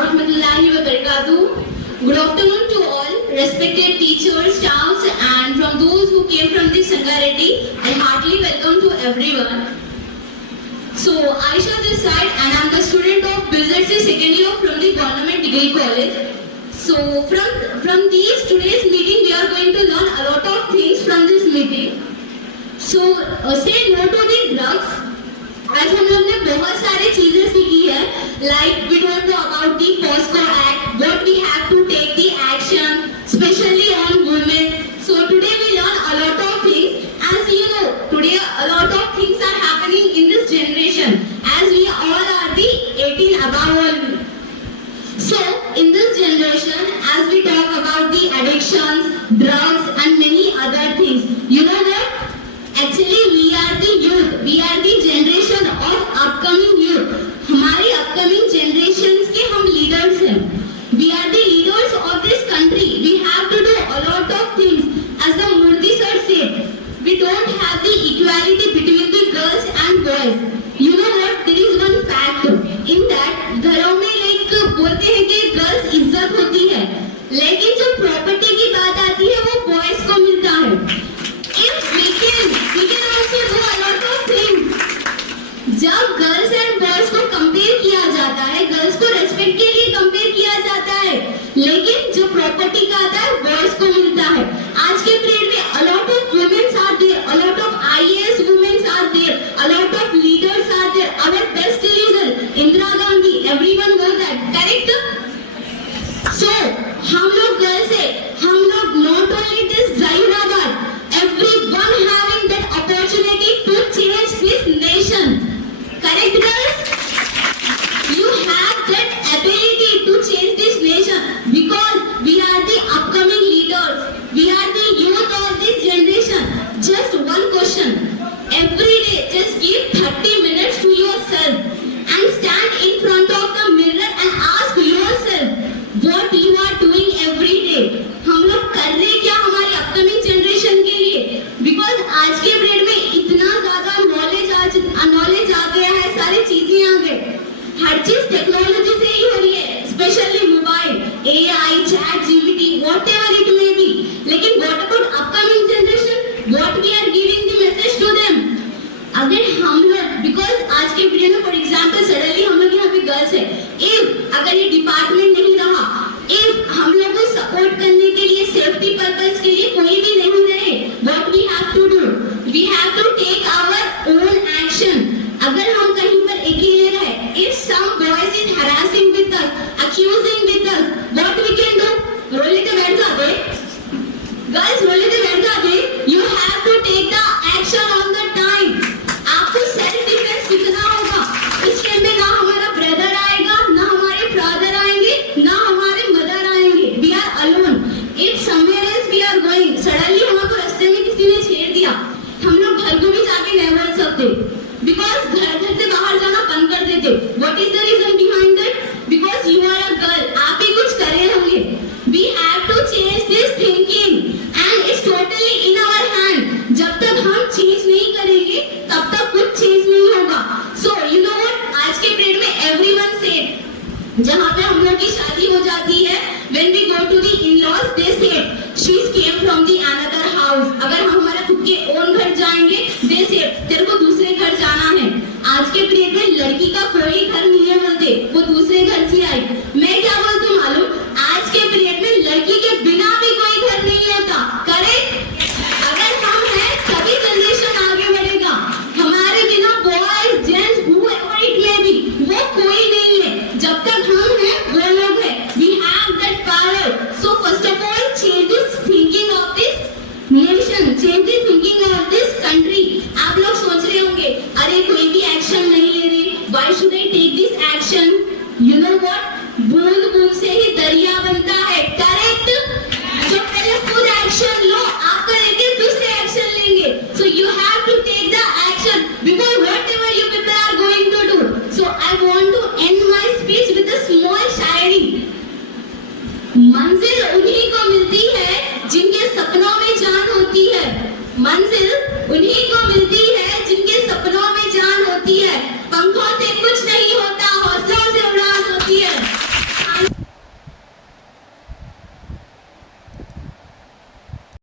warahmatullahi wabarakatuh. Good afternoon to all, respected teachers, staffs, and from those who came from the Sangareddy. I heartily welcome to everyone. So, Aisha this side, and I'm the student of BZC second year from the Government Degree College. So, from these today's meeting, we are going to learn a lot of things from this meeting. So, say no to the drugs. आज हम लोग ने बहुत सारी चीजें सीखी है, like we don't know about the POSCO Act, what we have to take the action, especially on women. So today we learn a lot of things. As you know, today a lot of things are happening in this generation, as we all are the 18 above only. So in this generation, as we talk about the addictions, drugs, and many other things, you know what? Actually, we are the youth. We are the generation of upcoming youth. हमारी upcoming generations के हम leaders हैं. We are the leaders of this country. We have to do a lot of things. As the Murthy sir said, we don't have the equality between the girls and boys. You know what? There is one fact in that घरों में like बोलते हैं कि girls इज्जत होती है, लेकिन जब property की बात आती है वो boys को मिलता है. If we can also do a lot of things. जब गर्ल्स एंड बॉयज को कंपेयर किया जाता है, गर्ल्स को रेस्पेक्ट के लिए कंपेयर किया जाता है, लेकिन जो प्रॉपर्टी का आता है बॉयज को मिलता है. आज के पीरियड में a lot of women are there, a lot of IAS women are there, a lot of leaders are there. Our best leader Indira Gandhi, everyone know that, correct? So हम लोग गर्ल्स है, हम लोग not only this Zahirabad, everyone having that opportunity to change this nation. Correct, girls? You have that ability to change this nation because we are the upcoming leaders. We are the youth of this generation. Just one question. Every day, just give 30 minutes to yourself and stand in front of the mirror and ask yourself what you are doing every day. हम लोग कर रहे क्या हमारी upcoming generation के लिए? बिकॉज आज के पीरियड में इतना ज्यादा नॉलेज आ गया है, सारी चीजें आ गई, हर चीज टेक्नोलॉजी से ही हो रही है, specially mobile, AI, chat GPT, whatever it may be. लेकिन what about upcoming generation? What we are giving the message to them? अगर हम लोग, बिकॉज आज के पीरियड में फॉर एग्जांपल सडनली हम लोग यहाँ पे गर्ल्स है, इफ अगर ये डिपार्टमेंट नहीं रहा, इफ हम लोग को सपोर्ट करने के लिए, सेफ्टी पर्पस के लिए कोई भी नहीं रहे, what we have to do? We have to take our own action. अगर हम कहीं पर अकेले रहे, if some boys is harassing with us, accusing with us, what we can do? Role लेके बैठ जाते गर्ल्स, रोल लेके बैठ जाते. You have to take the action on the time. आपको सेल्फ डिफेंस सीखना होगा. इस टाइम में ना हमारा ब्रदर आएगा, ना हमारे फादर आएंगे, ना हमारे मदर आएंगे. We are alone. If somewhere else we are going, suddenly हमको रास्ते में किसी ने छेड़ दिया, हम लोग घर को भी जाके नहीं बोल सकते, बिकॉज घर से बाहर जाना बंद कर देते. What is the reason behind that? Because you are a girl. आप ही कुछ कर रहे होंगे. We have to change this thinking and it's totally in our hand. जब तक हम चेंज नहीं करेंगे तब तक कुछ चेंज नहीं होगा. सो यू नो व्हाट, आज के पीरियड में एवरीवन सेड, जहाँ पे हम लोग की शादी हो जाती है, when we go to the in-laws, they said she came from the another house. अगर हम हमारे खुद के ओन घर जाएंगे, they said तेरे को दूसरे घर जाना है. आज के पीरियड में लड़की का कोई घर नहीं है बोलते, वो दूसरे घर से आई. मैं क्या